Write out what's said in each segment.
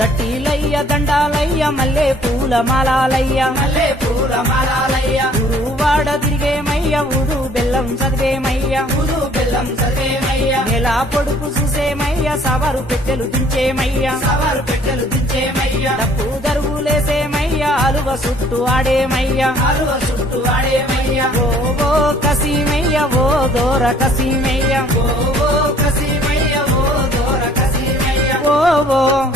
దట్టిలయ్య దండాలయ్య మల్లె పూల మాలాలయ్య మల్లె పూల మాలాలయ్య గురువాడ తిరిగేమయ్య ఊరు బెల్లం చదివేమయ్య ఊరు బెల్లం చదివేమయ్య నెలా పొడుపు చూసేమయ్య సవరు పెట్టెలు దించేమయ్య సవారు పెట్టెలు దించేమయ్య డప్పు దరువులేసేమయ్య అలువ చుట్టూ ఆడేమయ్య అరువ చుట్టూ ఆడేమయ్య ఓ కసీమయ్య ఓ దోర కసీమయ్య ఓ కసీమయ్య ఓ దోర కసీమయ్య ఓ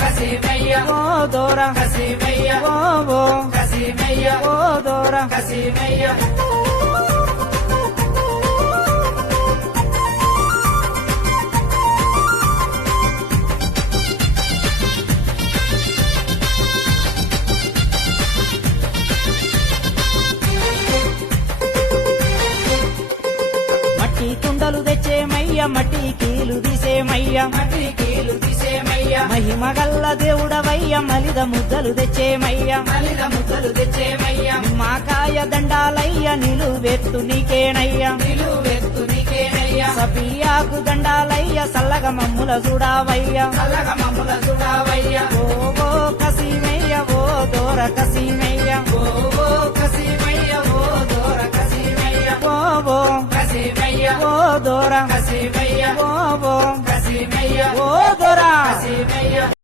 కసీమయ్య ఓ దోర కసీమయ్య ఓ కసీమయ్య ఓ దోర కసీమయ్య మట్టి కుండలు తెచ్చేమయ్య మట్టి కీలు తీసేమయ్య మట్టి కీలు తీసేమయ్య మహిమ గల్ల దేవుడవయ్య మలిద ముద్దలు తెచ్చేమయ్య మలిద ముద్దలు తెచ్చేమయ్య మాకాయ దండాలయ్య నిలువెత్తు నీకేనయ్య నిలువెత్తు నీకేనయ్య సపియాకు దండాలయ్య సల్లగ మమ్ముల చూడావయ్య చల్లగ మమ్ముల చూడావయ్య ఓ కసీమయ్య ఓ దోర కసీమయ్య ఓ కసీమయ్య ఓ దోర కసీమయ్య ఓ కసీమయ్య ఓ దోర కసీమయ్య ఓ కసీమయ్య ఓ దోర కసీమయ్య